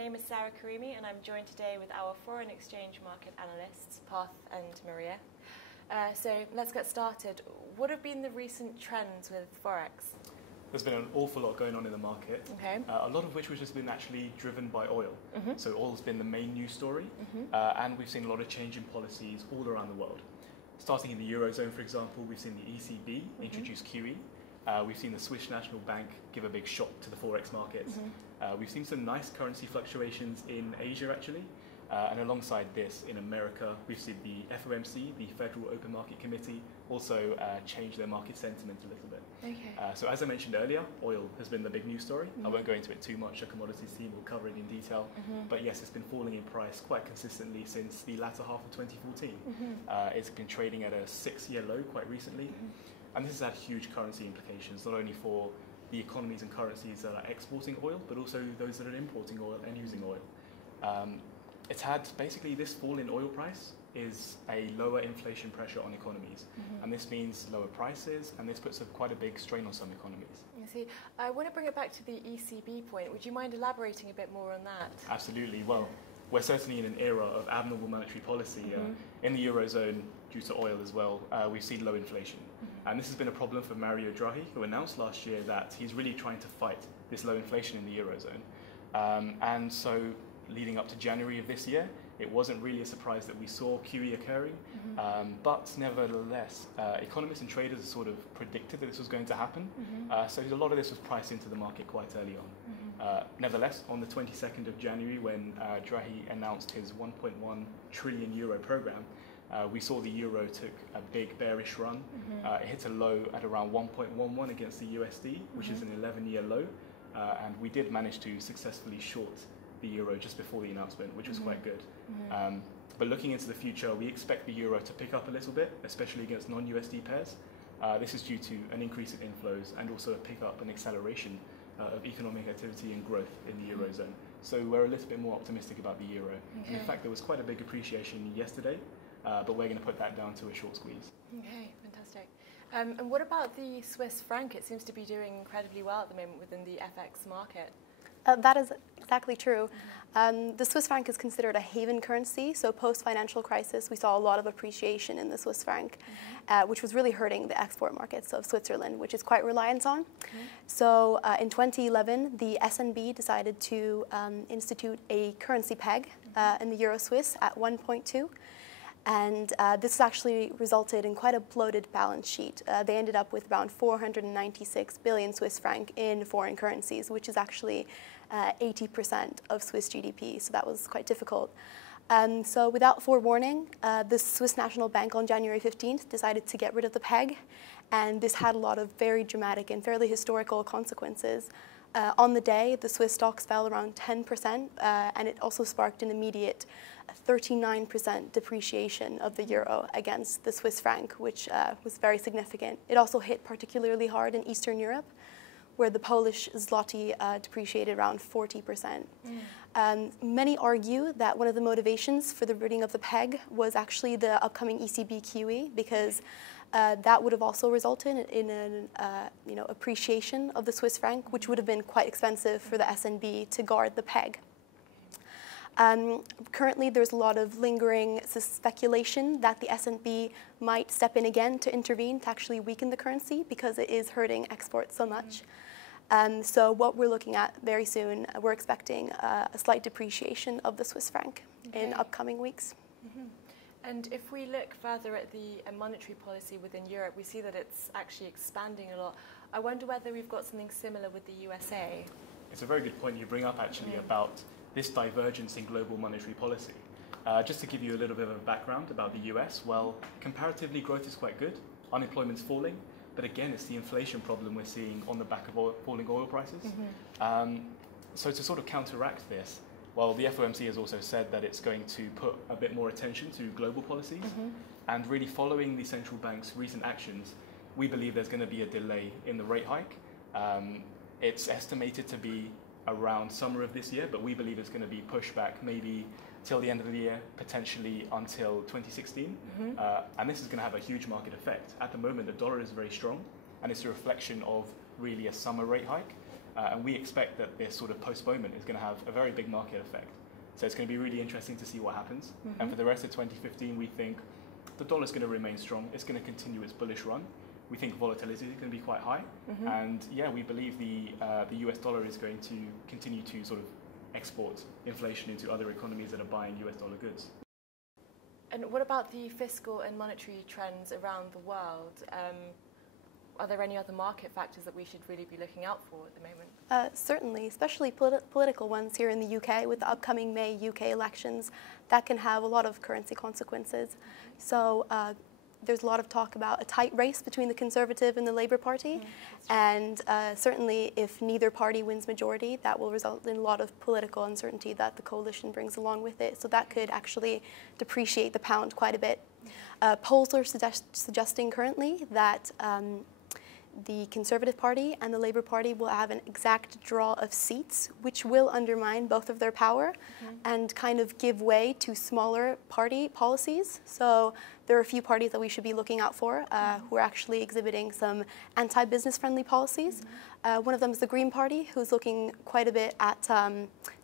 name is Sarah Karimi, and I'm joined today with our foreign exchange market analysts, Path and Maria. So let's get started. What have been the recent trends with Forex? There's been an awful lot going on in the market, a lot of which has been actually driven by oil. So oil's been the main news story, and we've seen a lot of change in policies all around the world. Starting in the Eurozone, for example, we've seen the ECB introduce QE. We've seen the Swiss National Bank give a big shock to the Forex markets. We've seen some nice currency fluctuations in Asia, actually. And alongside this, in America, we've seen the FOMC, the Federal Open Market Committee, also change their market sentiment a little bit. So as I mentioned earlier, oil has been the big news story. I won't go into it too much. The commodities team will cover it in detail. But yes, it's been falling in price quite consistently since the latter half of 2014. It's been trading at a 6-year low quite recently. And this has had huge currency implications, not only for the economies and currencies that are exporting oil, but also those that are importing oil and using oil. It's had, basically, this fall in oil price is a lower inflation pressure on economies. And this means lower prices, and this puts quite a big strain on some economies. I see. I want to bring it back to the ECB point. Would you mind elaborating a bit more on that? Absolutely. Well, we're certainly in an era of abnormal monetary policy. In the Eurozone, due to oil as well, we've seen low inflation. And this has been a problem for Mario Draghi, who announced last year that he's really trying to fight this low inflation in the Eurozone. And so leading up to January of this year, it wasn't really a surprise that we saw QE occurring. But nevertheless, economists and traders sort of predicted that this was going to happen. So a lot of this was priced into the market quite early on. Nevertheless, on the 22nd of January, when Draghi announced his 1.1 trillion euro program, we saw the euro took a big bearish run. It hit a low at around 1.11 against the USD, which is an 11-year low. And we did manage to successfully short the euro just before the announcement, which was quite good. But looking into the future, we expect the euro to pick up a little bit, especially against non-USD pairs. This is due to an increase in inflows and also a pickup and acceleration of economic activity and growth in the Eurozone. So we're a little bit more optimistic about the euro. And in fact, there was quite a big appreciation yesterday, but we're going to put that down to a short squeeze. Okay, fantastic. And what about the Swiss franc? It seems to be doing incredibly well at the moment within the FX market. That is exactly true. The Swiss franc is considered a haven currency, so post-financial crisis we saw a lot of appreciation in the Swiss franc, which was really hurting the export markets of Switzerland, which is quite reliant on. So in 2011, the SNB decided to institute a currency peg in the Euro Swiss at 1.2. And this actually resulted in quite a bloated balance sheet. They ended up with around 496 billion Swiss franc in foreign currencies, which is actually 80% of Swiss GDP, so that was quite difficult. So without forewarning, the Swiss National Bank on January 15th decided to get rid of the peg, and this had a lot of very dramatic and fairly historical consequences. On the day, the Swiss stocks fell around 10%, and it also sparked an immediate 39% depreciation of the euro against the Swiss franc, which was very significant. It also hit particularly hard in Eastern Europe, where the Polish zloty depreciated around 40%. Many argue that one of the motivations for the ridding of the peg was actually the upcoming ECB QE, because that would have also resulted in an appreciation of the Swiss franc, which would have been quite expensive for the SNB to guard the peg. Currently, there's a lot of lingering speculation that the SNB might step in again to intervene to actually weaken the currency because it is hurting exports so much. So what we're looking at very soon, we're expecting a slight depreciation of the Swiss franc in upcoming weeks. And if we look further at the monetary policy within Europe, we see that it's actually expanding a lot. I wonder whether we've got something similar with the USA. It's a very good point you bring up, actually, about this divergence in global monetary policy. Just to give you a little bit of a background about the US, well, comparatively growth is quite good. Unemployment's falling, but again, it's the inflation problem we're seeing on the back of falling oil prices. So to sort of counteract this, well, the FOMC has also said that it's going to put a bit more attention to global policies. And really following the central bank's recent actions, we believe there's going to be a delay in the rate hike. It's estimated to be around summer of this year, but we believe it's going to be pushed back maybe till the end of the year, potentially until 2016. And this is going to have a huge market effect. At the moment, the dollar is very strong, and it's a reflection of really a summer rate hike. And we expect that this sort of postponement is going to have a very big market effect. So it's going to be really interesting to see what happens. And for the rest of 2015, we think the dollar is going to remain strong. It's going to continue its bullish run. We think volatility is going to be quite high. And yeah, we believe the US dollar is going to continue to sort of export inflation into other economies that are buying US dollar goods. And what about the fiscal and monetary trends around the world? Are there any other market factors that we should really be looking out for at the moment? Certainly, especially political ones here in the UK with the upcoming May UK elections. That can have a lot of currency consequences. So there's a lot of talk about a tight race between the Conservative and the Labour Party. And certainly if neither party wins majority, that will result in a lot of political uncertainty that the coalition brings along with it. So that could actually depreciate the pound quite a bit. Polls are suggesting currently that the Conservative Party and the Labour Party will have an exact draw of seats, which will undermine both of their power and kind of give way to smaller party policies. So there are a few parties that we should be looking out for who are actually exhibiting some anti-business friendly policies. One of them is the Green Party, who's looking quite a bit at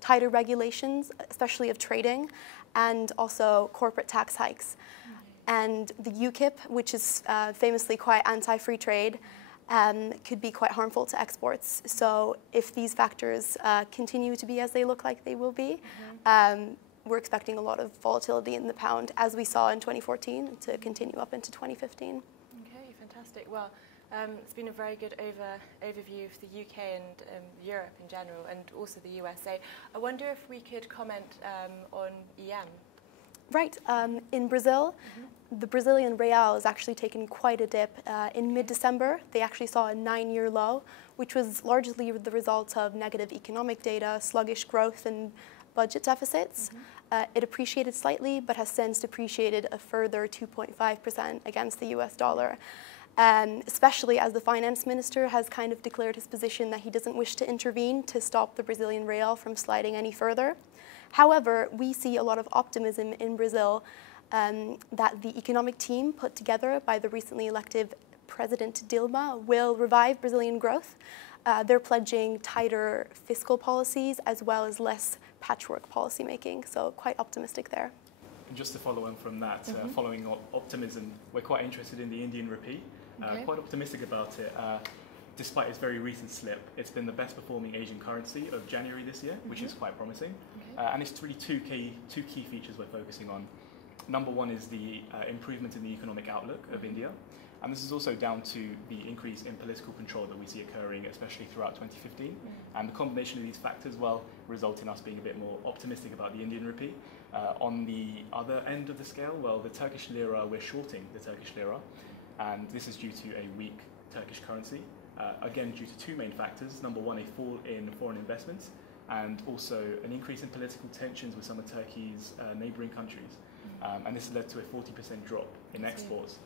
tighter regulations, especially of trading, and also corporate tax hikes. And the UKIP, which is famously quite anti-free trade, could be quite harmful to exports. So if these factors continue to be as they look like they will be, we're expecting a lot of volatility in the pound, as we saw in 2014, to continue up into 2015. Okay, fantastic. Well, it's been a very good overview of the UK and Europe in general, and also the USA. I wonder if we could comment on EM. Right. In Brazil, the Brazilian real has actually taken quite a dip. In mid-December, they actually saw a 9-year low, which was largely the result of negative economic data, sluggish growth, and budget deficits. It appreciated slightly, but has since depreciated a further 2.5% against the US dollar. Especially as the finance minister has kind of declared his position that he doesn't wish to intervene to stop the Brazilian real from sliding any further. However, we see a lot of optimism in Brazil that the economic team put together by the recently elected President Dilma will revive Brazilian growth. They're pledging tighter fiscal policies as well as less patchwork policymaking, so quite optimistic there. And just to follow on from that, following optimism, we're quite interested in the Indian rupee, quite optimistic about it. Despite its very recent slip, it's been the best performing Asian currency of January this year, which is quite promising. And it's really two key features we're focusing on. Number one is the improvement in the economic outlook of India. And this is also down to the increase in political control that we see occurring, especially throughout 2015. And the combination of these factors, well, result in us being a bit more optimistic about the Indian rupee. On the other end of the scale, well, the Turkish lira, we're shorting the Turkish lira. And this is due to a weak Turkish currency. Again, due to two main factors. Number one, a fall in foreign investments, and also an increase in political tensions with some of Turkey's neighbouring countries. And this led to a 40% drop in exports,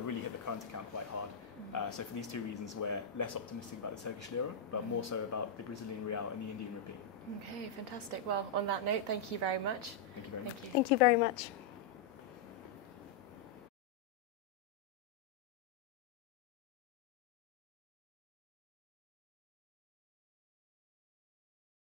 really hit the current account quite hard. So for these two reasons, we're less optimistic about the Turkish lira, but more so about the Brazilian real and the Indian rupee. Okay, fantastic. Well, on that note, thank you very much. Thank you very much. Thank you very much.